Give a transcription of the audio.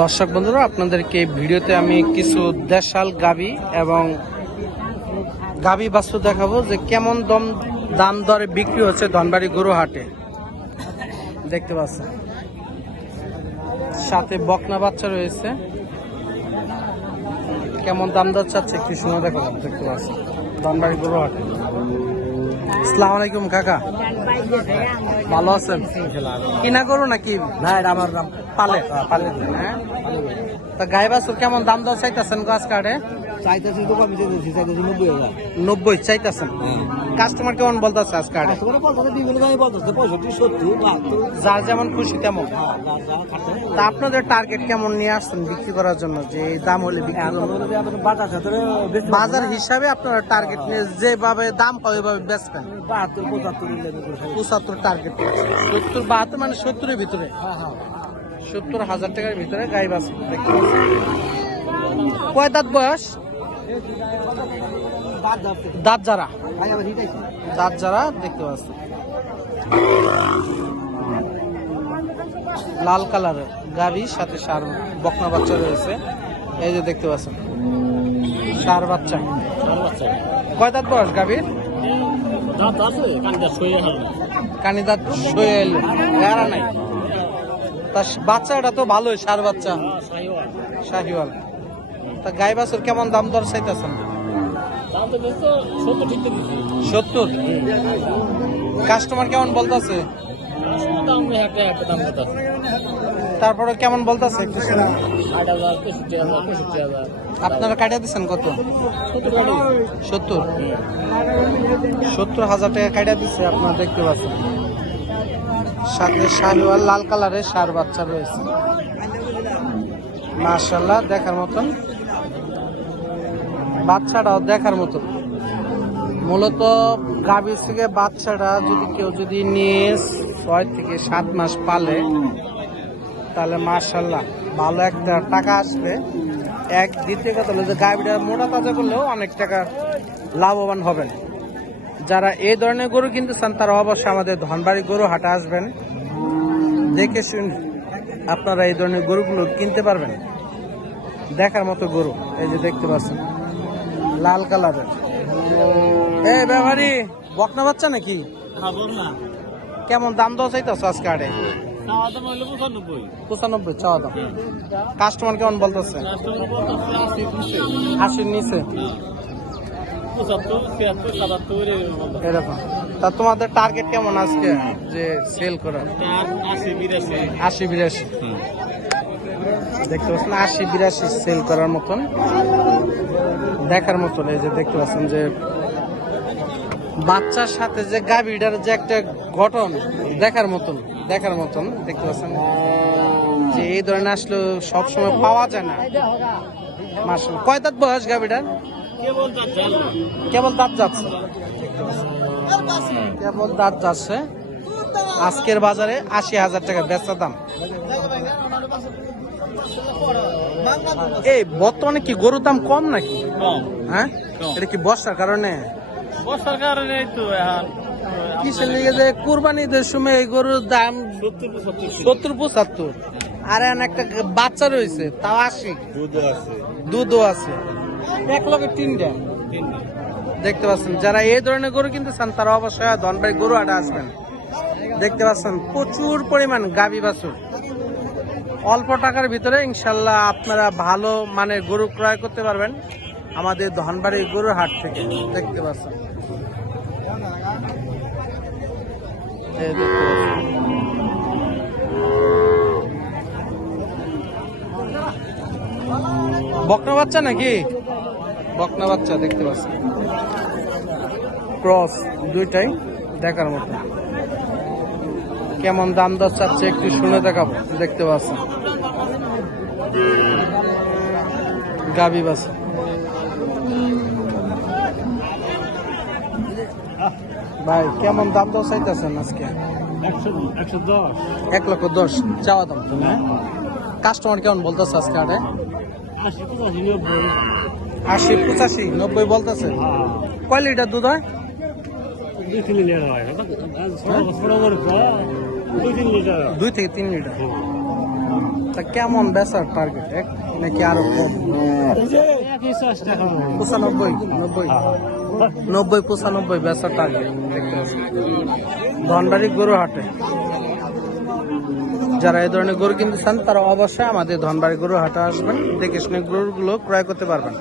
দর্শক বন্ধুরা, আপনাদেরকে ভিডিওতে আমি কিছু দেশাল গাভী এবং গাভী বাছু দেখাবো যে কেমন দাম দরে বিক্রি হচ্ছে ধনবাড়ি গরু হাটে। দেখতে পাচ্ছেন সাথে বকনা বাচ্চা রয়েছে, কেমন দাম দর চাচ্ছে একটু শুনে দেখাবো। দেখতে পাচ্ছেন ধনবাড়ি গরু হাটে। আসসালামু আলাইকুম কাকা, ভালো আছেন? কিনা গরু নাকি? না, এটা আমার নাম পালে পালে। হ্যাঁ, তা গাই বাছুর কেমন দাম দর চাইতেছেন গাছ কাটে? চাইতেছি তো কম চাইতেছি 90,000। 90 চাইতেছেন। কাস্টমার কেমন বলতেছে আজ কাটে? বলতেছে বিভিন্ন দামে বলতেছে 65, 70, 72। যার যেমন খুশি তেমন। তা আপনাদের টার্গেট কেমন নিয়ে আসছেন বিক্রি করার জন্য, যে এই দাম হলে বিক্রি করবেন? বাজার হিসাবে আপনারা টার্গেট নিয়ে যেভাবে দাম হয় ওইভাবে বেচবেন। 72, 75 টার্গেট, 70, 72 মানে 70-এর ভিতরে, 70,000 টাকার ভিতরে গাই বাছুর। দেখতে পাচ্ছেন কয় দাঁত বয়স? দাঁত যারা, দাঁত যারা। দেখতে পাচ্ছেন লাল কালারের গাভীর সাথে সার বকনা বাচ্চা রয়েছে। এই যে দেখতে পাচ্ছেন সার বাচ্চা। কয় দাঁত বয়স গাভীর? কানি দাঁত সয়ে এলো, এরা নাই। তা বাচ্চাটা তো ভালোই, সার বাচ্চা, শাহিওয়াল। তা গাই বাছুর কেমন দাম দর চাইতেছেন? 70। কাস্টমার কেমন বলতেছে? তারপরে কেমন বলতেছে একটু শুনে। আপনারা কাটিয়ে দিচ্ছেন কত? 70,000 টাকা কাটিয়ে দিচ্ছে। আপনারা দেখতে পাচ্ছেন সাথে শাহিওয়াল লাল কালারের সার বাচ্চা রয়েছে। মাশাআল্লাহ, দেখার মতন, বাচ্চাটাও দেখার মতন। মূলত গাভীর থেকে বাচ্চাটা যদি নিয়ে 6 থেকে 7 মাস পালে তাহলে মাশাআল্লাহ ভালো একটা টাকা আসবে। এক দ্বিতীয় কথা হলো যে গাভীটা মোটা তাজা করলেও অনেক টাকা লাভবান হবেন। যারা এই ধরনের গরু কিনতে চান তারা অবশ্যই আমাদের ধনবাড়ি গরু হাটে আসবেন। দেখে শুনে আপনারা এই ধরনের গরুগুলো কিনতে পারবেন। দেখার মতো গরু। এই যে দেখতে পাচ্ছেন লাল কালারের। এই ব্যাপারী বকনা বাচ্চা নাকি? কেমন দাম দর চাইতেছ আজকে আড়ে? 95 চাওয়া দাম। কাস্টমার কেমন বলতেছে? 80 নিচে এরকম। তা তোমাদের টার্গেট কেমন আজকে যে সেল করার? 80-82 দেখতে পাচ্ছেন, 80-82 সেল করার মতন, দেখার মতন। এই যে দেখতে পাচ্ছেন যে বাচ্চার সাথে যে গাভীটার যে একটা গঠন দেখার মতন দেখতে পাচ্ছেন যে এই ধরনের আসলে সবসময় পাওয়া যায় না। মাশাআল্লাহ, কয় দাঁত বয়স গাভীটার? কেবল দাঁত যাচ্ছে, কেবল দাঁত যাচ্ছে। আজকের বাজারে 80,000 টাকা বেচা দাম। এই বর্তমানে কি গরুর দাম কম নাকি? হ্যাঁ, এটা কি বর্ষার কারণে? কিসের লিগে যে কুরবানি ঈদের সময় এই গরুর দাম 70-75, আর একটা বাচ্চা রয়েছে তাও 80, দুধও আছে, 1 লক্ষে 3টা। দেখতে পাচ্ছেন যারা এই ধরনের গরু কিনতে চান তারা অবশ্যই ধনবাড়ি গরু হাটে আসবেন। দেখতে পাচ্ছেন প্রচুর পরিমাণ গাভী বাছুর। অল্প টাকার ভিতরে ইনশাল্লাহ আপনারা ভালো মানের গরু ক্রয় করতে পারবেন আমাদের ধনবাড়ি গরুর হাট থেকে। দেখতে পাচ্ছেন বকনা বাচ্চা নাকি? বকনা বাচ্চা দেখতে পাচ্ছেন, ক্রস দুইটাই দেখার মতো। কেমন দাম দর চাচ্ছে একটু শুনে দেখাবো। দেখতে পাচ্ছেন গাভী বাছুর। ভাই কেমন দাম দর চাইতেছেন আজকে? 1,10,000 চাওয়া দাম। কাস্টমার কেমন বলতেছে আজকে আরে? 80-85-90 বলতেছে। কয় লিটার দুধ হয়? 2-3 লিটার হয়। 2 থেকে 3 লিটার। তা কেমন বেচার টার্গেট নাকি আরো কম? 95, 90, 95 বেচার টার্গেট। ধনবাড়ি গরু হাটে যারা এই ধরনের গরু কিনতে চান তারা অবশ্যই আমাদের ধনবাড়ি গরু হাটে আসবেন, দেখে শুনে গরুগুলো ক্রয় করতে পারবেন।